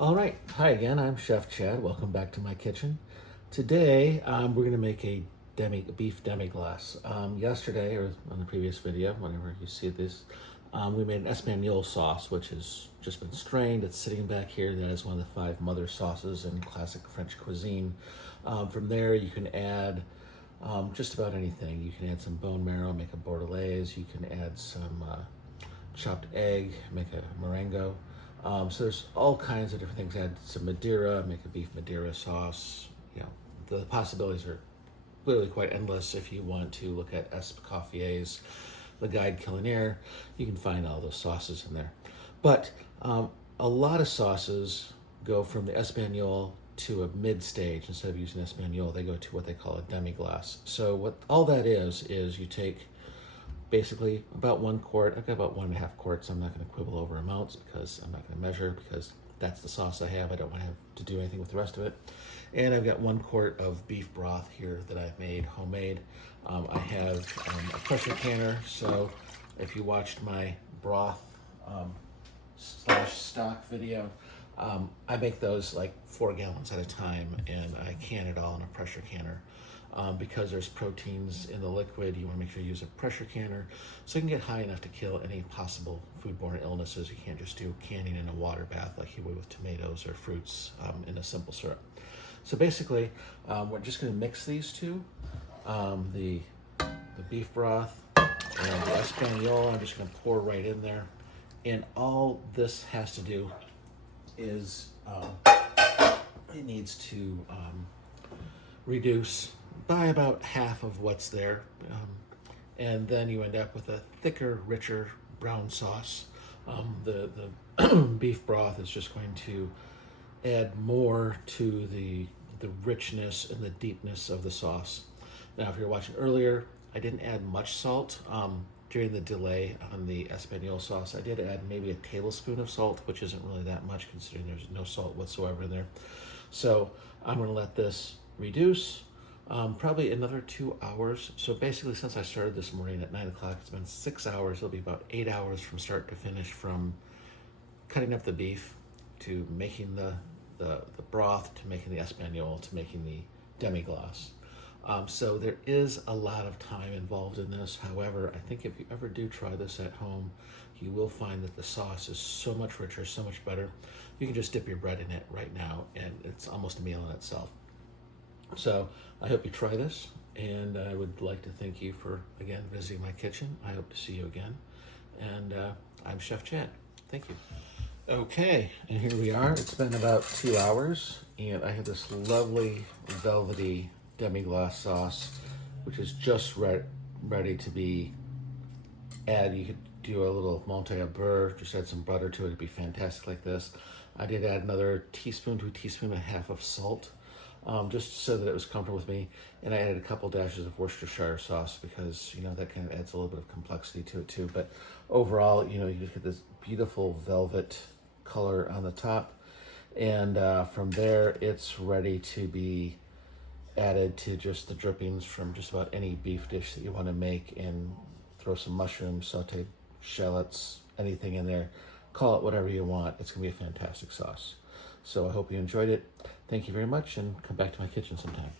All right, hi again. I'm Chef Chad. Welcome back to my kitchen. Today we're going to make a beef demi glace. Yesterday, or on the previous video, whenever you see this, we made an Espanol sauce, which has just been strained. It's sitting back here. That is one of the 5 mother sauces in classic French cuisine. From there, you can add just about anything. You can add some bone marrow, make a bordelaise. You can add some chopped egg, make a meringue. So there's all kinds of different things. Add some Madeira, make a beef Madeira sauce. You know, the possibilities are literally quite endless. If you want to look at Escoffier's The Guide Culinaire, you can find all those sauces in there. But a lot of sauces go from the Espanol to a mid-stage. Instead of using Espanol, they go to what they call a demi-glace. So what all that is you take basically about 1 quart. I've got about 1.5 quarts. I'm not going to quibble over amounts because I'm not going to measure, because that's the sauce I have. I don't want to have to do anything with the rest of it. And I've got 1 quart of beef broth here that I've made homemade. I have a pressure canner. So if you watched my broth slash stock video, I make those like 4 gallons at a time, and I can it all in a pressure canner. Because there's proteins in the liquid, you want to make sure you use a pressure canner so you can get high enough to kill any possible foodborne illnesses. You can't just do canning in a water bath like you would with tomatoes or fruits in a simple syrup. So basically, we're just going to mix these two, the beef broth and the Espanol. I'm just going to pour right in there. And all this has to do is it needs to reduce by about half of what's there, and then you end up with a thicker, richer brown sauce. The beef broth is just going to add more to the richness and the deepness of the sauce. Now, if you're watching earlier, I didn't add much salt during the delay on the Espanol sauce. I did add maybe a tablespoon of salt, which isn't really that much considering there's no salt whatsoever in there. So I'm going to let this reduce probably another 2 hours. So basically, since I started this morning at 9 o'clock, it's been 6 hours. It'll be about 8 hours from start to finish, from cutting up the beef to making the broth, to making the Espanol, to making the demi-glace. So there is a lot of time involved in this. However, I think if you ever do try this at home, you will find that the sauce is so much richer, so much better. You can just dip your bread in it right now, and it's almost a meal in itself. So I hope you try this, and I would like to thank you for, again, visiting my kitchen. I hope to see you again. And I'm Chef Chad. Thank you. Okay, and here we are. It's been about 2 hours, and I have this lovely velvety demi-glace sauce, which is just ready to be added. You could do a little monte au beurre, just add some butter to it. It'd be fantastic like this. I did add another teaspoon to a teaspoon and a half of salt, just so that it was comfortable with me. And I added a couple dashes of Worcestershire sauce because, you know, that kind of adds a little bit of complexity to it too. But overall, you know, you just get this beautiful velvet color on the top. And from there, it's ready to be added to just the drippings from just about any beef dish that you want to make, and throw some mushrooms, sauteed shallots, anything in there. Call it whatever you want. It's going to be a fantastic sauce. So I hope you enjoyed it. Thank you very much, and come back to my kitchen sometime.